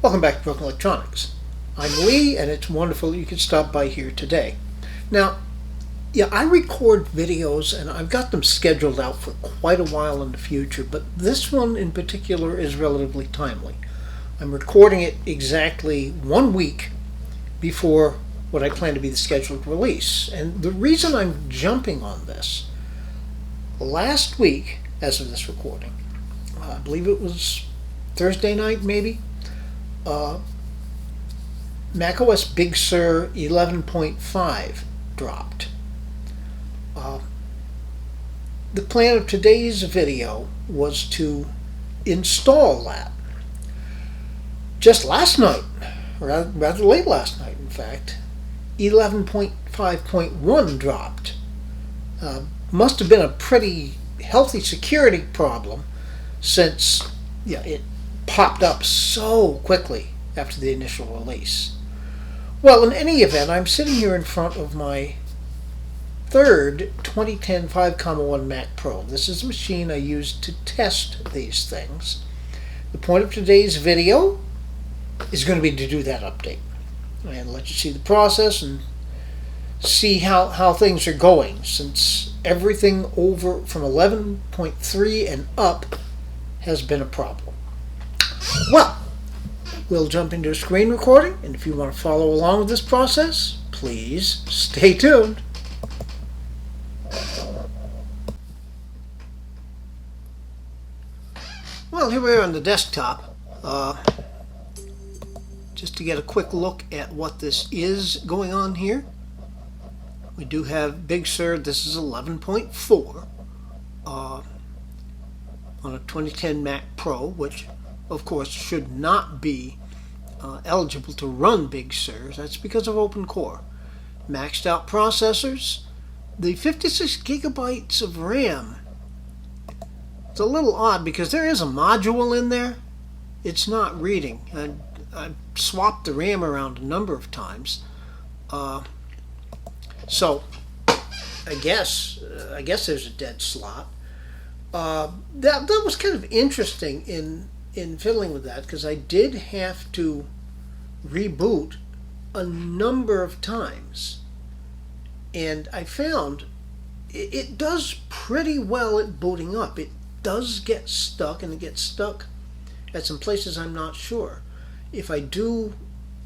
Welcome back to Broken Electronics. I'm Lee, and it's wonderful you could stop by here today. Now, I record videos, and I've got them scheduled out for quite a while in the future, but this one in particular is relatively timely. I'm recording it exactly 1 week before what I plan to be the scheduled release. And the reason I'm jumping on this, last week, as of this recording, I believe it was Thursday night maybe, macOS Big Sur 11.5 dropped. The plan of today's video was to install that. Just last night, rather late last night in fact, 11.5.1 dropped. Must have been a pretty healthy security problem since it popped up so quickly after the initial release. Well, in any event, I'm sitting here in front of my third 2010 5.1 Mac Pro. This is a machine I used to test these things. The point of today's video is going to be to do that update and let you see the process and see how things are going, since everything over from 11.3 and up has been a problem. Well, we'll jump into a screen recording, and if you want to follow along with this process, please stay tuned. Well, here we are on the desktop. Just to get a quick look at what this is going on here. We do have Big Sur. This is 11.4 on a 2010 Mac Pro, which of course should not be eligible to run Big Sur. That's because of OpenCore. Maxed out processors. The 56 gigabytes of RAM. It's a little odd because there is a module in there. It's not reading. I've swapped the RAM around a number of times. So I guess there's a dead slot. That was kind of interesting in fiddling with that, because I did have to reboot a number of times, and I found it does pretty well at booting up. It does get stuck, and it gets stuck at some places I'm not sure. If I do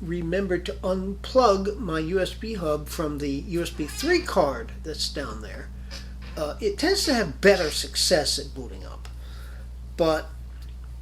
remember to unplug my USB hub from the USB 3 card that's down there, it tends to have better success at booting up. But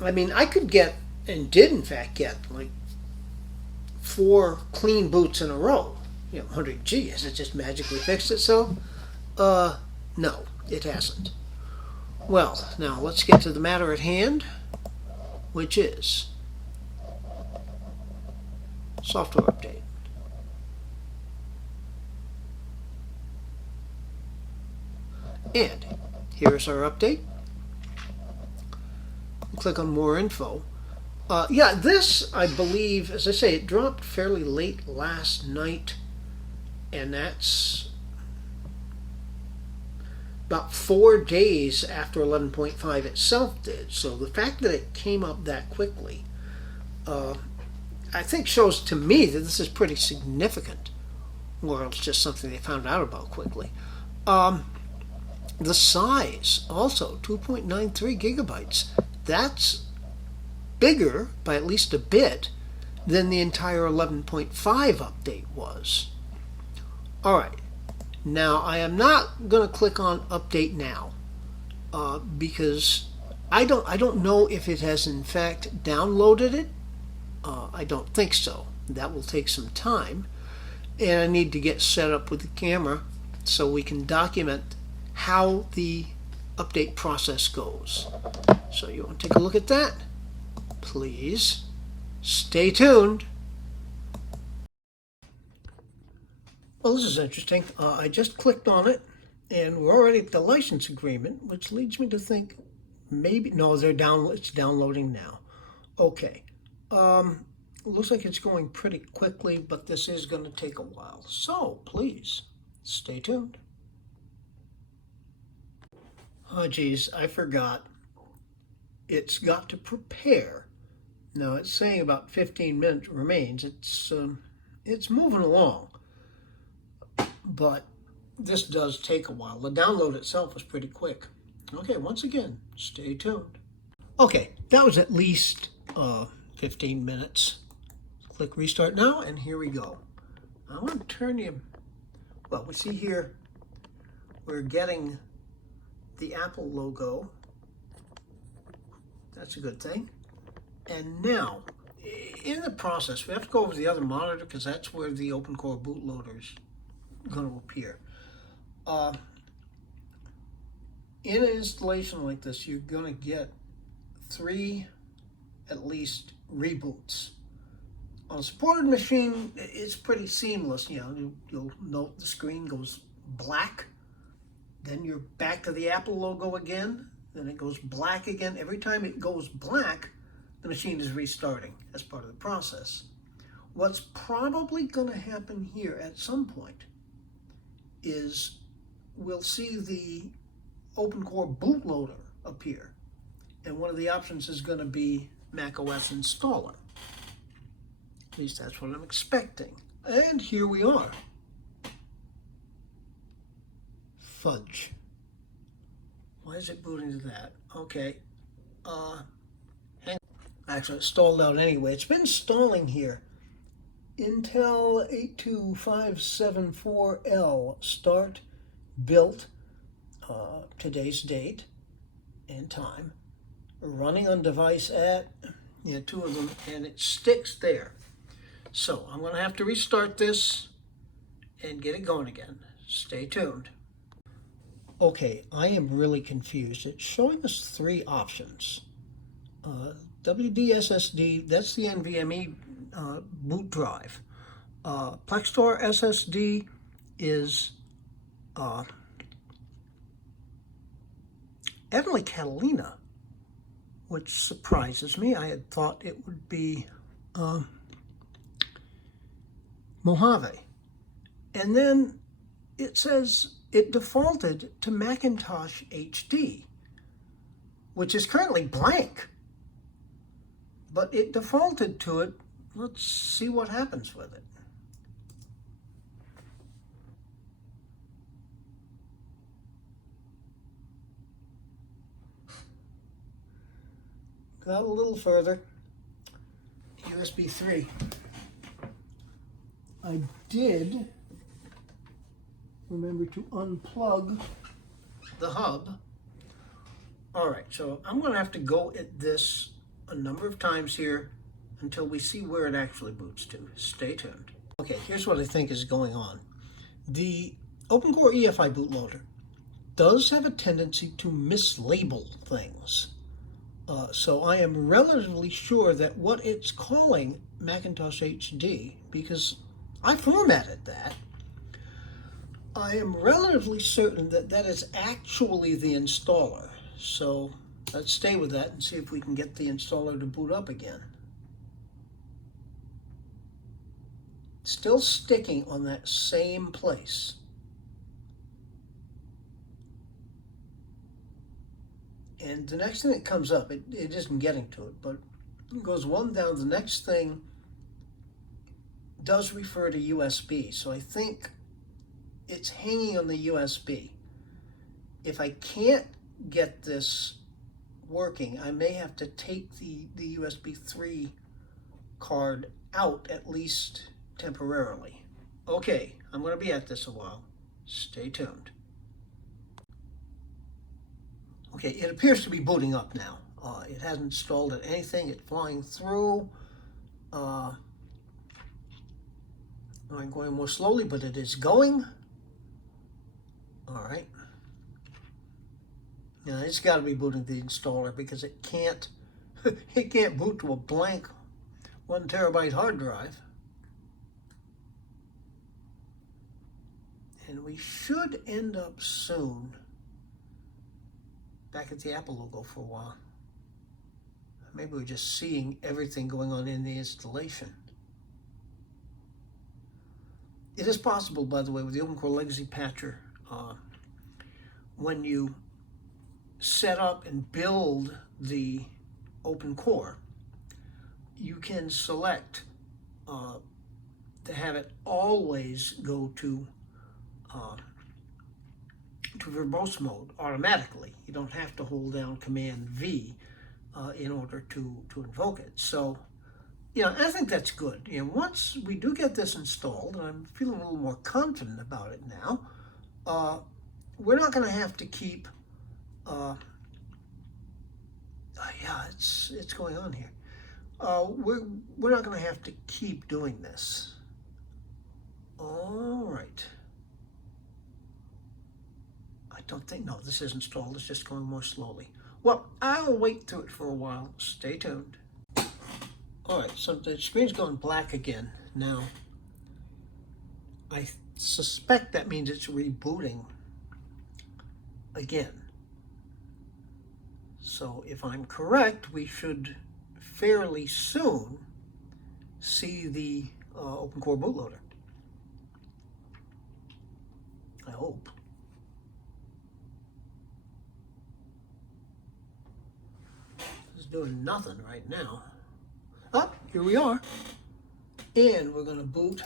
I mean, I could get, and did in fact get, like 4 clean boots in a row. Wondering, gee, has it just magically fixed itself? No, it hasn't. Well, now let's get to the matter at hand, which is software update. And here's our update. Click on more info. This, I believe, as I say, it dropped fairly late last night, and that's about 4 days after 11.5 itself did. So the fact that it came up that quickly, I think shows to me that this is pretty significant, or it's just something they found out about quickly. The size, also 2.93 gigabytes. That's bigger by at least a bit than the entire 11.5 update was. Alright, now I am not going to click on update now because I don't know if it has in fact downloaded it. I don't think so. That will take some time, and I need to get set up with the camera so we can document how the update process goes. So you want to take a look at that? Please stay tuned. Well, this is interesting. I just clicked on it, and we're already at the license agreement, which leads me to think maybe, no, it's downloading now. Okay. Looks like it's going pretty quickly, but this is going to take a while. So please stay tuned. Oh geez, I forgot. It's got to prepare Now it's saying about 15 minutes remains. It's moving along, but this does take a while. The download itself is pretty quick. Okay, once again, stay tuned. Okay, that was at least 15 minutes. Click restart now, and here we go. I want to turn you, well, we see here we're getting the Apple logo. That's a good thing. And now, in the process, we have to go over the other monitor because that's where the OpenCore bootloader is going to appear. In an installation like this, you're going to get 3 at least reboots. On a supported machine, it's pretty seamless. You know, you'll note the screen goes black, then you're back to the Apple logo again, then it goes black again. Every time it goes black, the machine is restarting as part of the process. What's probably going to happen here at some point is we'll see the OpenCore bootloader appear, and one of the options is going to be macOS installer. At least that's what I'm expecting. And here we are. Fudge. Why is it booting to that? Okay. Actually, it's stalled out anyway. It's been stalling here. Intel 82574L start built today's date and time. Running on device at, 2 of them, and it sticks there. So I'm going to have to restart this and get it going again. Stay tuned. Okay, I am really confused. It's showing us 3 options. WD-SSD, that's the NVMe boot drive. Plextor SSD is evidently Catalina, which surprises me. I had thought it would be Mojave. And then it says it defaulted to Macintosh HD, which is currently blank. But it defaulted to it. Let's see what happens with it. Got a little further. USB 3. I did remember to unplug the hub. All right, so I'm going to have to go at this a number of times here until we see where it actually boots to. Stay tuned. Okay, here's what I think is going on. The OpenCore EFI bootloader does have a tendency to mislabel things. So I am relatively sure that what it's calling Macintosh HD, because I formatted that, I am relatively certain that that is actually the installer. So let's stay with that and see if we can get the installer to boot up again. Still sticking on that same place. And the next thing that comes up, it isn't getting to it, but it goes one down. The next thing does refer to USB. So I think it's hanging on the USB. If I can't get this working, I may have to take the USB 3 card out, at least temporarily. Okay, I'm going to be at this a while. Stay tuned. Okay, it appears to be booting up now. It hasn't stalled at anything. It's flying through. I'm going more slowly, but it is going. All right. Now it's got to be booting the installer because it can't boot to a blank 1 terabyte hard drive. And we should end up soon back at the Apple logo for a while. Maybe we're just seeing everything going on in the installation. It is possible, by the way, with the OpenCore Legacy Patcher, when you set up and build the OpenCore, you can select to have it always go to verbose mode automatically. You don't have to hold down Command V in order to invoke it. So, I think that's good. Once we do get this installed, and I'm feeling a little more confident about it now, we're not going to have to keep. Yeah, it's going on here. We're not going to have to keep doing this. All right. I don't think, no, this is installed. It's just going more slowly. Well, I'll wait through it for a while. Stay tuned. All right, so the screen's going black again now. I suspect that means it's rebooting again. So if I'm correct, we should fairly soon see the OpenCore bootloader. I hope. It's doing nothing right now. Oh, here we are. And we're going to boot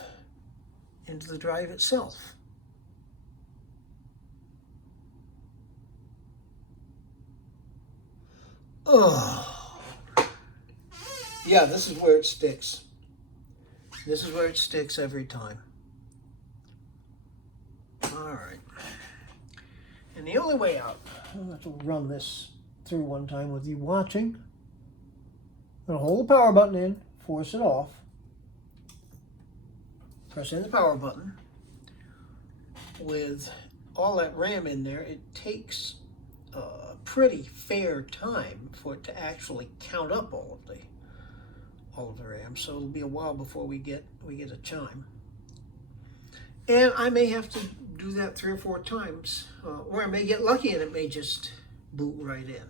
into the drive itself. Oh. Yeah, this is where it sticks. This is where it sticks every time. All right. And the only way out, I'll have to run this through one time with you watching. I'm going to hold the power button in, force it off, press in the power button. With all that RAM in there, it takes a pretty fair time for it to actually count up all of the RAM. So it'll be a while before we get a chime. And I may have to do that 3 or 4 times, or I may get lucky and it may just boot right in.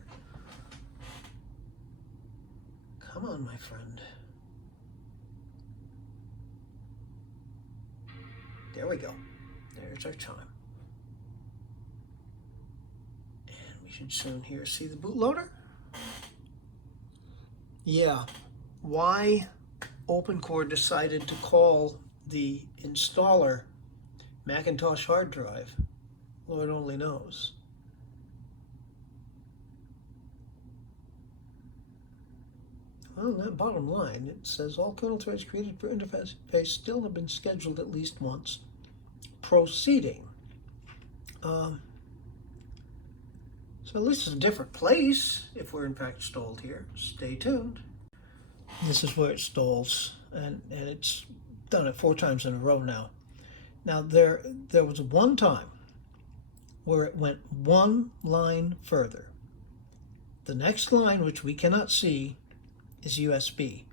Come on, my friend. There we go. There's our chime. And we should soon here see the bootloader. Yeah, why OpenCore decided to call the installer Macintosh hard drive, Lord only knows. Well, that bottom line, it says all kernel threads created per interface still have been scheduled at least once. Proceeding. So at least it's a different place if we're in fact stalled here. Stay tuned. This is where it stalls, and it's done it 4 times in a row now. Now there was one time where it went one line further. The next line, which we cannot see, is USB.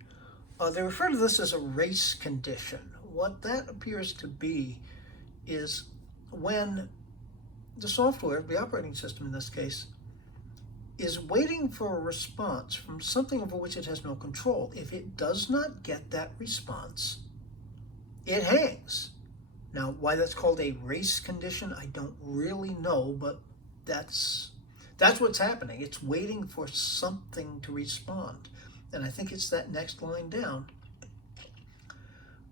They refer to this as a race condition. What that appears to be is when the software, the operating system in this case, is waiting for a response from something over which it has no control. If it does not get that response, it hangs. Now, why that's called a race condition, I don't really know, but that's what's happening. It's waiting for something to respond. And I think it's that next line down.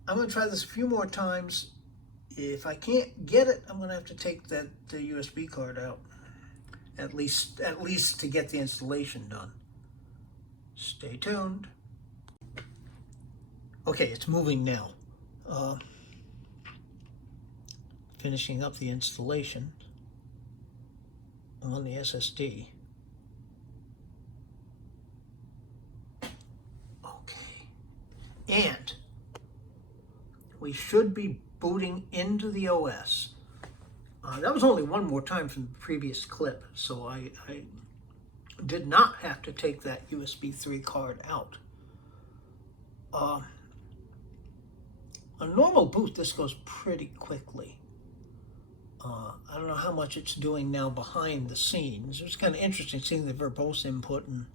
I'm going to try this a few more times. If I can't get it, I'm going to have to take the USB card out, at least to get the installation done. Stay tuned. Okay, it's moving now. Finishing up the installation on the SSD. And we should be booting into the OS. That was only one more time from the previous clip, so I did not have to take that USB 3 card out. A normal boot, this goes pretty quickly. I don't know how much it's doing now behind the scenes. It was kind of interesting seeing the verbose input and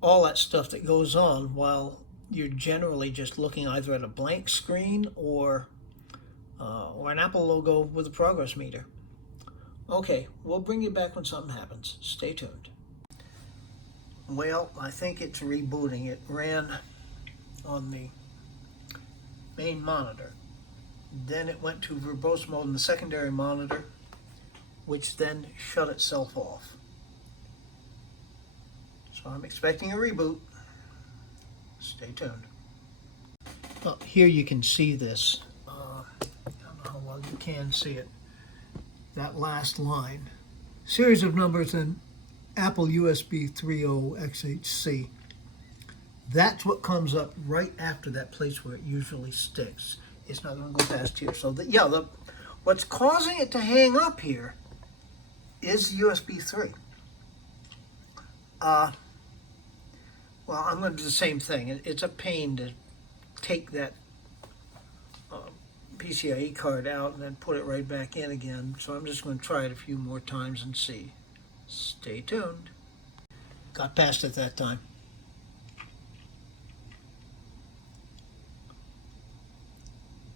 all that stuff that goes on while you're generally just looking either at a blank screen or an Apple logo with a progress meter. Okay, we'll bring you back when something happens. Stay tuned. Well, I think it's rebooting. It ran on the main monitor. Then it went to verbose mode in the secondary monitor, which then shut itself off. So I'm expecting a reboot. Stay tuned. Well, here you can see this. I don't know how well you can see it. That last line. Series of numbers in Apple USB 3.0 XHC. That's what comes up right after that place where it usually sticks. It's not going to go past here. So, what's causing it to hang up here is USB 3. Well, I'm going to do the same thing. It's a pain to take that PCIe card out and then put it right back in again. So I'm just going to try it a few more times and see. Stay tuned. Got past it that time.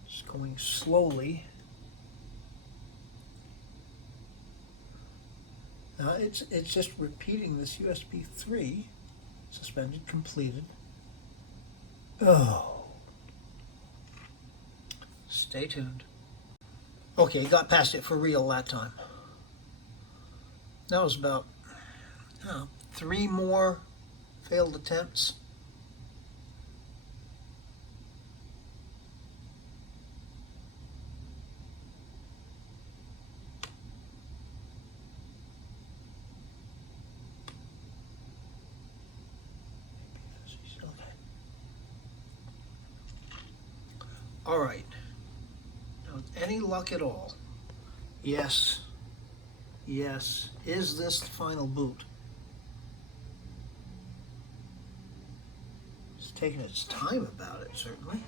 Just going slowly. Now it's just repeating this USB 3. Suspended, completed. Oh. Stay tuned. Okay, got past it for real that time. That was about 3 more failed attempts. All right. Now, with any luck at all, yes, is this the final boot? It's taking its time about it, certainly.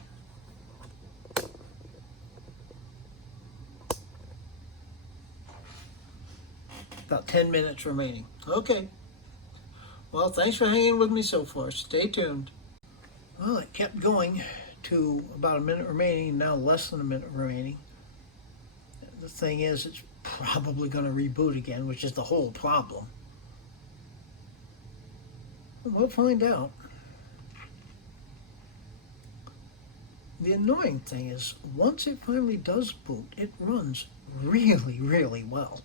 About 10 minutes remaining. Okay. Well, thanks for hanging with me so far. Stay tuned. Well, it kept going to about a minute remaining, now less than a minute remaining. The thing is, it's probably going to reboot again, which is the whole problem. We'll find out. The annoying thing is, once it finally does boot, it runs really, really well.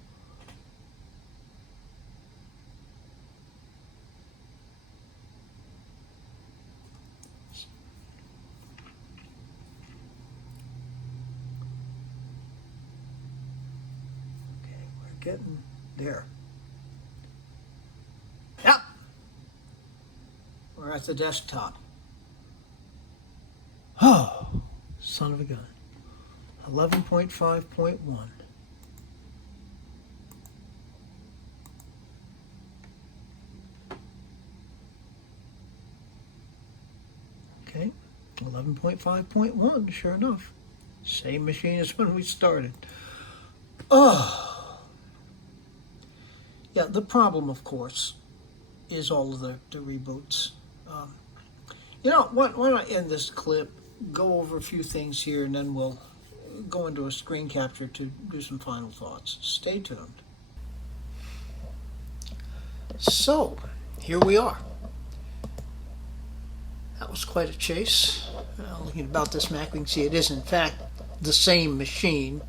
Getting there. Yep. We're at the desktop. Oh, son of a gun. 11.5.1. Okay, 11.5.1, sure enough. Same machine as when we started. Oh. Yeah, the problem, of course, is all of the reboots. Why don't I end this clip, go over a few things here, and then we'll go into a screen capture to do some final thoughts. Stay tuned. So, here we are. That was quite a chase. Looking about this Mac, we can see it is, in fact, the same machine.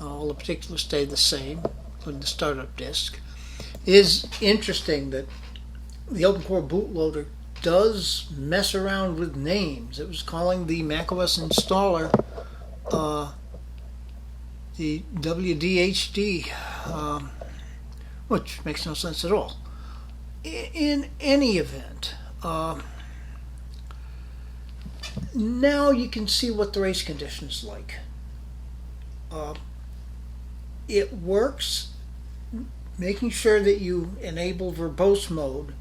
All the particulars stay the same, including the startup disk. It is interesting that the OpenCore bootloader does mess around with names. It was calling the macOS installer the WDHD, which makes no sense at all. In any event, now you can see what the race condition is like. It works. Making sure that you enable verbose mode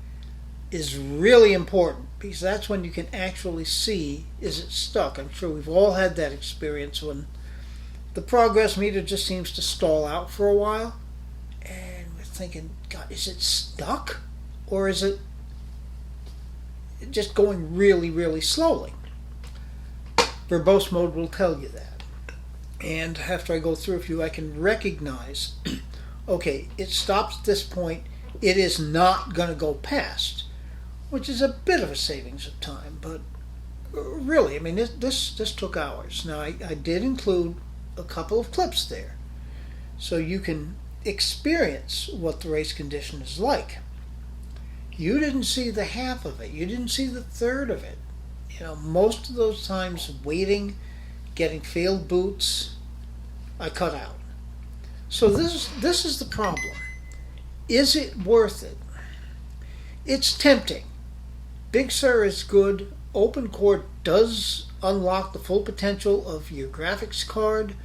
is really important, because that's when you can actually see, is it stuck? I'm sure we've all had that experience when the progress meter just seems to stall out for a while, and we're thinking, God, is it stuck? Or is it just going really, really slowly? Verbose mode will tell you that. And after I go through a few, I can recognize okay, it stops at this point. It is not going to go past. which is a bit of a savings of time. But really, I mean, this took hours. Now, I did include a couple of clips there, so you can experience what the race condition is like. You didn't see the half of it. You didn't see the third of it. You know, most of those times waiting, getting failed boots, I cut out. So this is the problem. Is it worth it? It's tempting. Big Sur is good. OpenCore does unlock the full potential of your graphics card.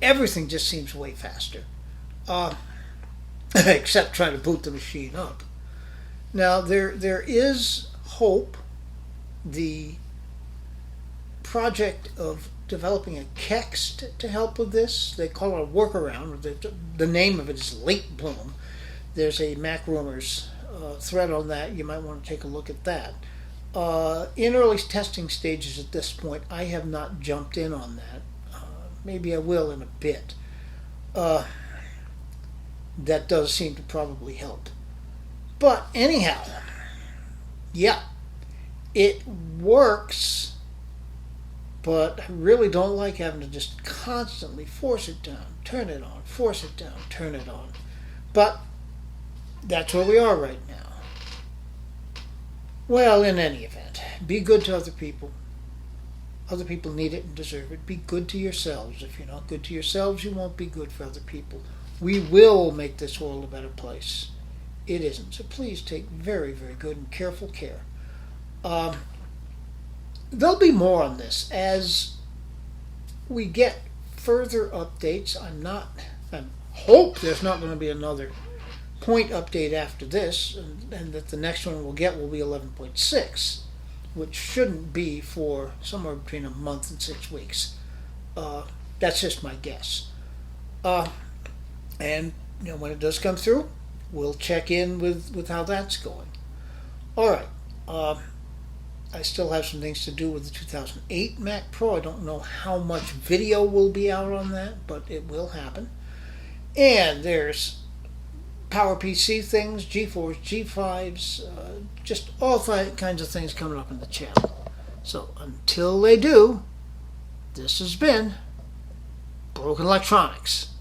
Everything just seems way faster. Except trying to boot the machine up. Now, there is hope. The project of developing a kext to help with this, they call it a workaround. The name of it is Latebloom. There's a MacRumors thread on that. You might want to take a look at that. In early testing stages at this point, I have not jumped in on that. Maybe I will in a bit. That does seem to probably help. But anyhow, yeah, it works, but I really don't like having to just constantly force it down, turn it on, force it down, turn it on. But that's where we are right now. Well, in any event, be good to other people. Other people need it and deserve it. Be good to yourselves. If you're not good to yourselves, you won't be good for other people. We will make this world a better place. It isn't. So please take very, very good and careful care. There'll be more on this as we get further updates. I hope there's not going to be another point update after this, and that the next one we'll get will be 11.6, which shouldn't be for somewhere between a month and 6 weeks. That's just my guess. And you know, when it does come through, we'll check in with how that's going. All right. I still have some things to do with the 2008 Mac Pro. I don't know how much video will be out on that, but it will happen. And there's PowerPC things, G4s, G5s, just all kinds of things coming up in the channel. So until they do, this has been Broken Electronics.